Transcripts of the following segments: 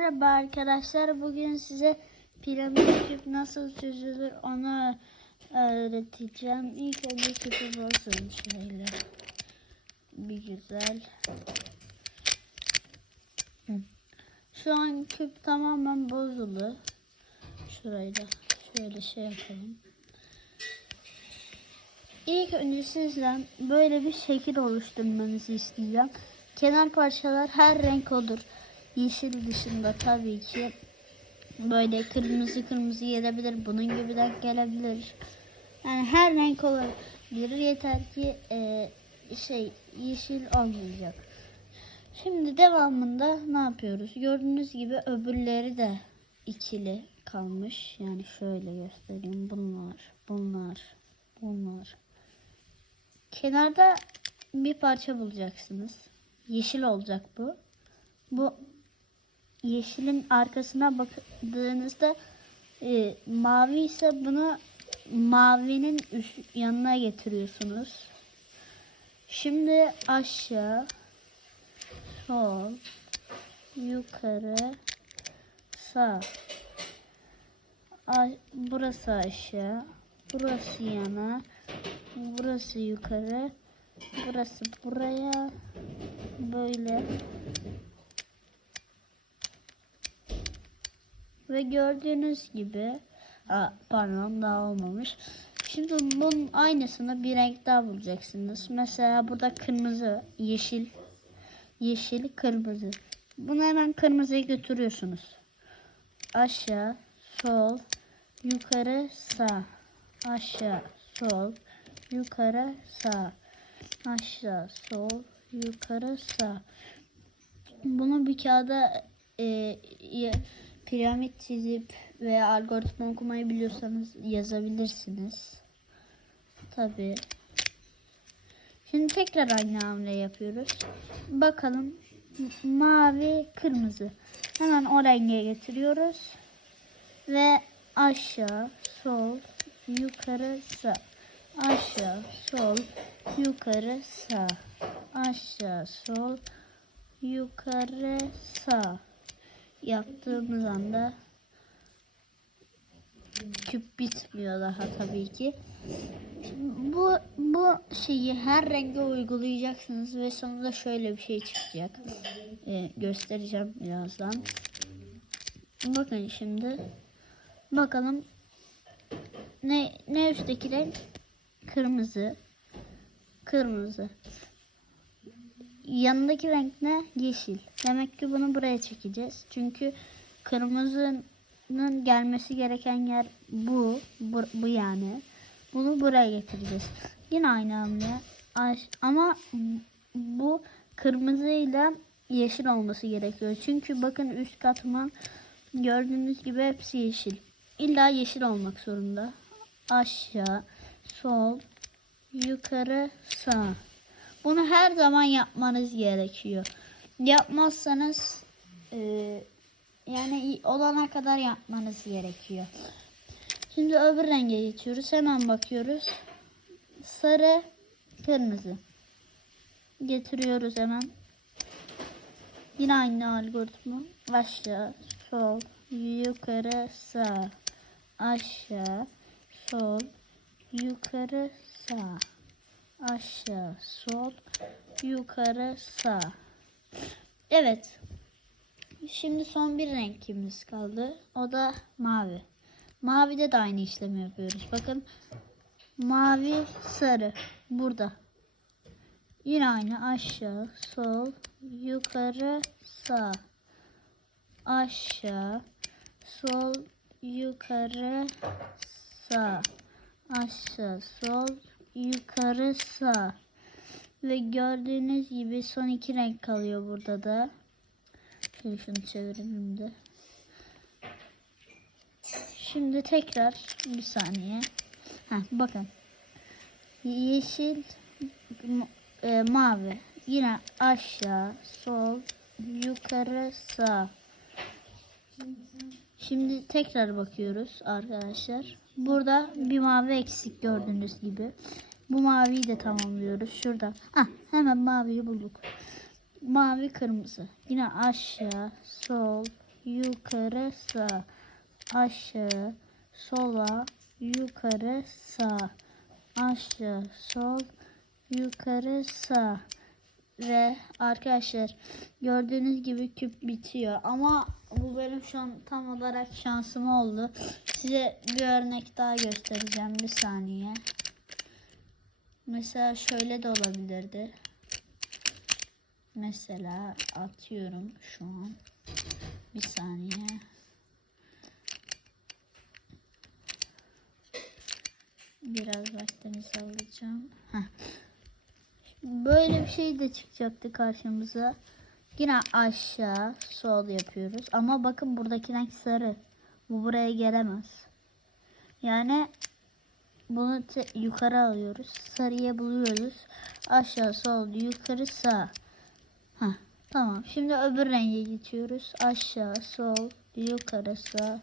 Merhaba arkadaşlar. Bugün size piramit küp nasıl çözülür onu öğreteceğim. İlk önce küpü bozun şöyle. Bir güzel. Şu an küp tamamen bozulu. Şurayı da şöyle şey yapalım. İlk önce sizden böyle bir şekil oluşturmanızı isteyeceğim. Kenar parçalar her renk olur. Yeşil dışında tabii ki böyle kırmızı kırmızı gelebilir. Bunun gibi de gelebilir. Yani her renk olabilir. Yeter ki e, şey yeşil olmayacak. Şimdi devamında ne yapıyoruz? Gördüğünüz gibi öbürleri de ikili kalmış. Yani şöyle göstereyim. Bunlar, bunlar, bunlar. Kenarda bir parça bulacaksınız. Yeşil olacak bu. Bu yeşilin arkasına baktığınızda e, mavi ise bunu mavinin üst, yanına getiriyorsunuz. Şimdi aşağı, sol, yukarı, sağ. A, burası aşağı, burası yana, burası yukarı, burası buraya, böyle. Ve gördüğünüz gibi Aa, pardon daha olmamış. Şimdi bunun aynısını bir renk daha bulacaksınız. Mesela burada kırmızı, yeşil, yeşil, kırmızı. Bunu hemen kırmızıya götürüyorsunuz. Aşağı, sol, yukarı, sağ. Aşağı, sol, yukarı, sağ. Aşağı, sol, yukarı, sağ. Bunu bir kağıda e, piramit çizip veya algoritma okumayı biliyorsanız yazabilirsiniz. Tabi. Şimdi tekrar aynı hamle yapıyoruz. Bakalım mavi, kırmızı. Hemen o renge getiriyoruz. Ve aşağı, sol, yukarı, sağ. Aşağı, sol, yukarı, sağ. Aşağı, sol, yukarı, sağ yaptığımız anda küp bitmiyor daha tabii ki. Bu bu şeyi her renge uygulayacaksınız ve sonunda şöyle bir şey çıkacak. Ee, göstereceğim birazdan. Bakın şimdi. Bakalım ne ne üstteki renk? Kırmızı. Kırmızı. Yanındaki renk ne? Yeşil. Demek ki bunu buraya çekeceğiz. Çünkü kırmızının gelmesi gereken yer bu. Bu, bu yani. Bunu buraya getireceğiz. Yine aynı hamle. Ama bu kırmızıyla yeşil olması gerekiyor. Çünkü bakın üst katman gördüğünüz gibi hepsi yeşil. İlla yeşil olmak zorunda. Aşağı, sol, yukarı, sağ. Bunu her zaman yapmanız gerekiyor. Yapmazsanız e, yani olana kadar yapmanız gerekiyor. Şimdi öbür renge geçiyoruz. Hemen bakıyoruz. Sarı, kırmızı. Getiriyoruz hemen. Yine aynı algoritma. Aşağı, sol, yukarı, sağ. Aşağı, sol, yukarı, sağ aşağı sol yukarı sağ. Evet. Şimdi son bir renkimiz kaldı. O da mavi. Mavide de aynı işlemi yapıyoruz. Bakın mavi sarı. Burada. Yine aynı. Aşağı sol yukarı sağ. Aşağı sol yukarı sağ. Aşağı sol yukarı sağ. Ve gördüğünüz gibi son iki renk kalıyor burada da. Şöyle şunu çevireyim de. Şimdi tekrar bir saniye. Heh, bakın. Yeşil, e, mavi. Yine aşağı, sol, yukarı, sağ. Şimdi tekrar bakıyoruz arkadaşlar. Burada bir mavi eksik gördüğünüz gibi. Bu maviyi de tamamlıyoruz. Şurada. Ah, hemen maviyi bulduk. Mavi kırmızı. Yine aşağı, sol, yukarı sağ aşağı sola yukarı sağ aşağı sol yukarı sağ ve arkadaşlar gördüğünüz gibi küp bitiyor ama bu benim şu an tam olarak şansım oldu. Size bir örnek daha göstereceğim bir saniye. Mesela şöyle de olabilirdi. Mesela atıyorum şu an. Bir saniye. Biraz vaktinizi alacağım. Heh. Böyle bir şey de çıkacaktı karşımıza. Yine aşağı sol yapıyoruz. Ama bakın buradaki renk sarı. Bu buraya gelemez. Yani bunu yukarı alıyoruz. Sarıya buluyoruz. Aşağı sol yukarı sağ. Heh, tamam. Şimdi öbür renge geçiyoruz. Aşağı sol yukarı sağ.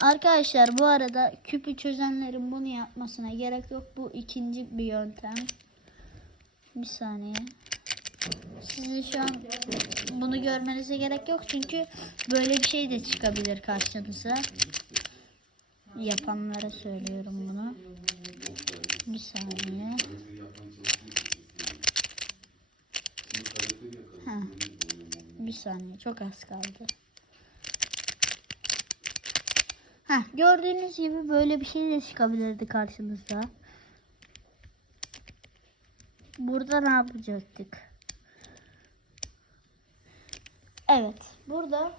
Arkadaşlar bu arada küpü çözenlerin bunu yapmasına gerek yok. Bu ikinci bir yöntem. Bir saniye. Sizin şu an bunu görmenize gerek yok çünkü böyle bir şey de çıkabilir karşınıza. Yapanlara söylüyorum bunu. Bir saniye. Ha. Bir saniye çok az kaldı. Ha, gördüğünüz gibi böyle bir şey de çıkabilirdi karşınıza. Burada ne yapacaktık? Evet, burada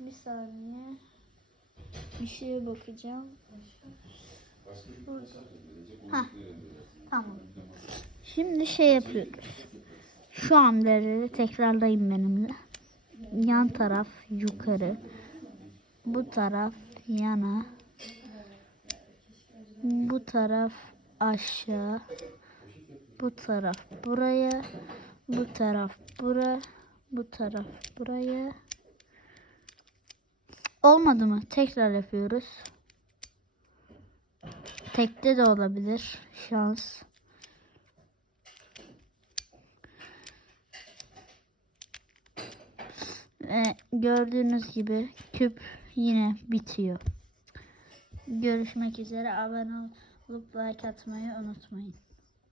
bir saniye bir şeye bakacağım. Ha, tamam. Şimdi şey yapıyoruz. Şu hamleleri tekrarlayın benimle. Yan taraf yukarı. Bu taraf yana. Bu taraf aşağı. Bu taraf buraya. Bu taraf bura. Bu taraf buraya. Olmadı mı? Tekrar yapıyoruz. Tekte de olabilir. Şans. Ve gördüğünüz gibi küp yine bitiyor. Görüşmek üzere. Abone olup like atmayı unutmayın.